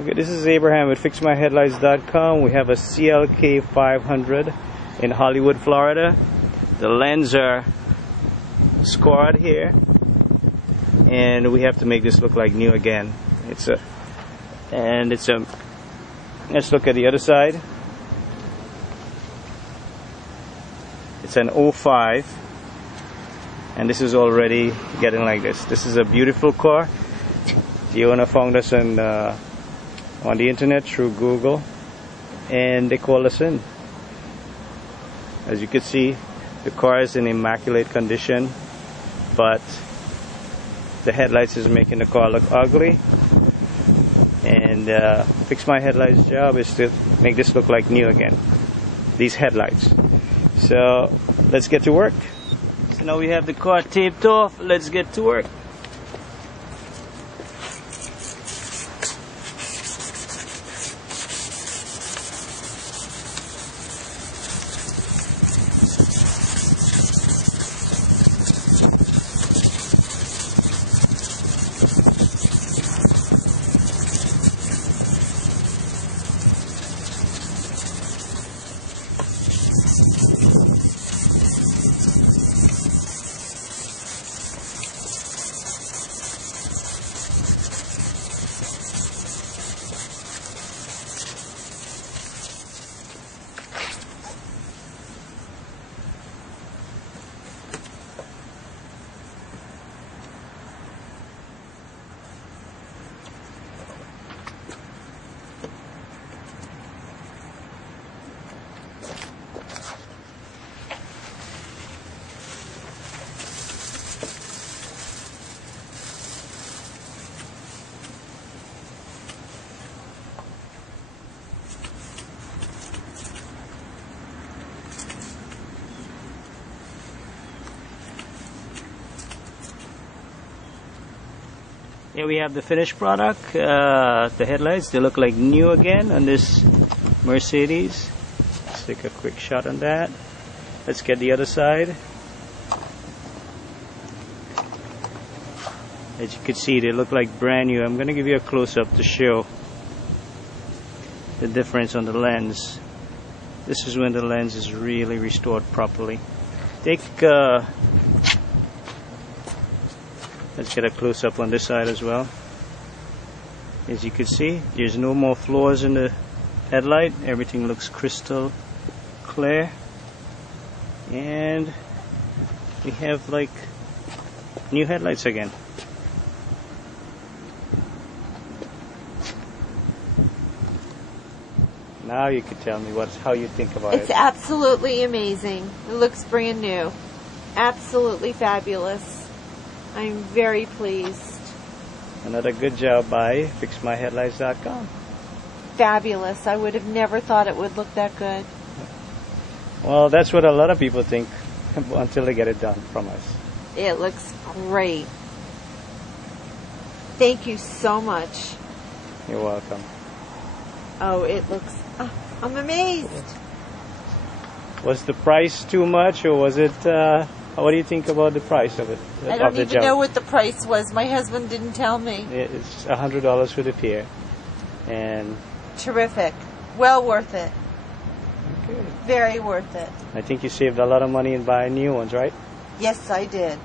Okay, this is Abraham with FixMyHeadlights.com. We have a CLK 500 in Hollywood, Florida. The lenses are scored here, and we have to make this look like new again. Let's look at the other side. It's an 05, and this is already getting like this. This is a beautiful car. The owner found us on the internet through Google, and they called us in. As you can see, the car is in immaculate condition, but the headlights is making the car look ugly. And Fix My Headlights' job is to make this look like new again, these headlights. So let's get to work. So now we have the car taped off. Let's get to work. Here we have the finished product. The headlights, they look like new again on this Mrcedes. Let's take a quick shot on that. Let's get the other side. As you can see, they look like brand new. I'm going to give you a close-up to show the difference on the lens. This is when the lens is really restored properly. Let's get a close-up on this side as well. As you can see, there's no more flaws in the headlight. Everything looks crystal clear. And we have like new headlights again. Now you can tell me how you think about it. It's absolutely amazing. It looks brand new. Absolutely fabulous. I'm very pleased. Another good job by FixMyHeadlights.com. Fabulous. I would have never thought it would look that good. Well, that's what a lot of people think until they get it done from us. It looks great. Thank you so much. You're welcome. Oh, it looks... I'm amazed. Was the price too much, or was it... what do you think about the price of it? I don't even know what the price was. My husband didn't tell me. It's $100 for the pair. And terrific. Well worth it. Okay. Very worth it. I think you saved a lot of money in buying new ones, right? Yes, I did.